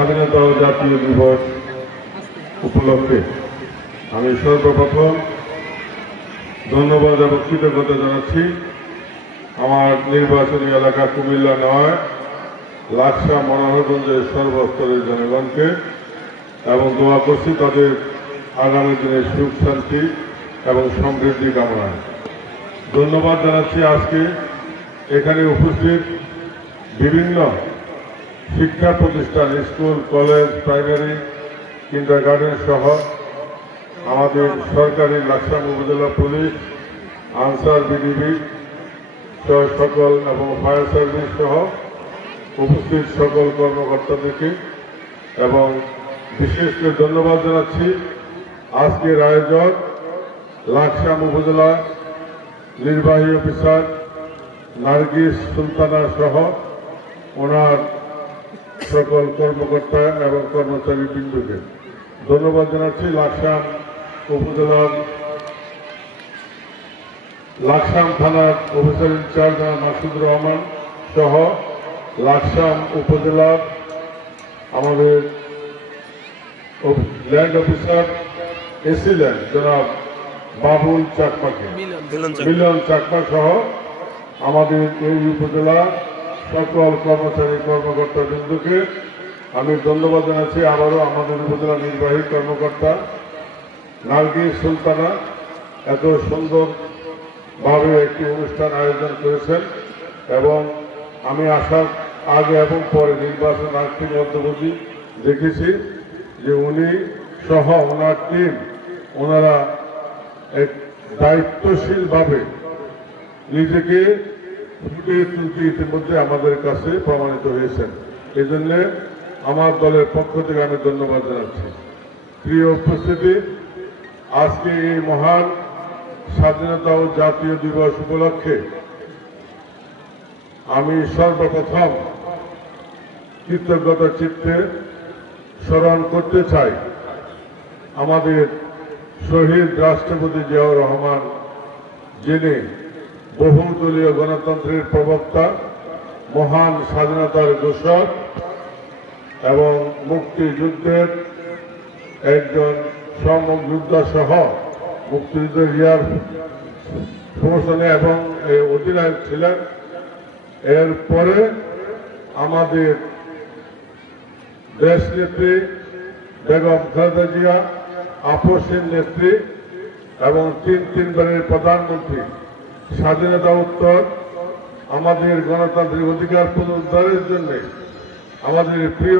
স্বাধীনতা জাতীয় দিবস উপলক্ষে আমি সর্বপ্রথম ধন্যবাদ এবং কৃতজ্ঞতা জানাচ্ছি আমার নির্বাচনী এলাকা কুমিল্লা নয় লাকসা মনোহরগঞ্জের সর্বস্তরের জনগণকে এবং দোয়া করছি তাদের আগামী দিনের সুখ শান্তি এবং সমৃদ্ধি কামনায়। ধন্যবাদ জানাচ্ছি আজকে এখানে উপস্থিত বিভিন্ন শিক্ষা প্রতিষ্ঠান, স্কুল, কলেজ, প্রাইমারি, কিন্ডারগার্টেন সহ আমাদের সরকারি লাকসা উপজেলা পুলিশ, আনসার, বিডিবি সকল এবং ফায়ার সার্ভিস সহ উপস্থিত সকল কর্মকর্তাদেরকে এবং বিশেষ করে ধন্যবাদ জানাচ্ছি আজকের আয়োজক লাকসাম উপজেলা নির্বাহী অফিসার নার্গিস সুলতানা সহ ওনার সকল কর্মকর্তা এবং কর্মচারী বৃন্দকে ধন্যবাদ জানাচ্ছি। লাকসাম উপজেলার লাকসাম থানার অফিসার ইনচার্জ মাসুদুর রহমান সহ লাকসাম উপজেলার আমাদের ল্যান্ড অফিসার এসি ল্যান্ড জনাব বাবুল চাকমাকে, মিলন চাকমা সহ আমাদের এই উপজেলার সকল কর্মচারী কর্মকর্তা বৃন্দকে আমি ধন্যবাদ জানাচ্ছি। আবারও আমাদের উপজেলা নির্বাহী কর্মকর্তা নার্গিস সুলতানা এত সুন্দরভাবে একটি অনুষ্ঠান আয়োজন করেছেন এবং আমি আসার আগে এবং পরে নির্বাচন আগে মধ্যবর্তী দেখেছি যে উনি সহ ওনার টিম ওনারা এক দায়িত্বশীলভাবে নিজেকে ফুটিয়ে তুলতে ইতিমধ্যে আমাদের কাছে প্রমাণিত হয়েছেন। এই জন্যে আমার দলের পক্ষ থেকে আমি ধন্যবাদ জানাচ্ছি। প্রিয় উপস্থিতি, আজকে এই মহান স্বাধীনতা ও জাতীয় দিবস উপলক্ষে আমি সর্বপ্রথম কৃতজ্ঞতা চিত্তে স্মরণ করতে চাই আমাদের শহীদ রাষ্ট্রপতি জিয়াউর রহমান, যিনি বহুদলীয় গণতন্ত্রের প্রবক্তা, মহান স্বাধীনতার ঘোষক এবং মুক্তিযুদ্ধের একজন সম্মুখ যোদ্ধা সহ মুক্তিযুদ্ধের রিয়ার প্রমোশনে এবং অধিনায়ক ছিলেন। এরপরে আমাদের দেশ নেত্রী বেগম খালেদা জিয়া, আপসহীন নেত্রী এবং তিনবারের প্রধানমন্ত্রী, স্বাধীনতা উত্তর আমাদের গণতান্ত্রিক অধিকার পুনরুদ্ধারের জন্য আমাদের প্রিয়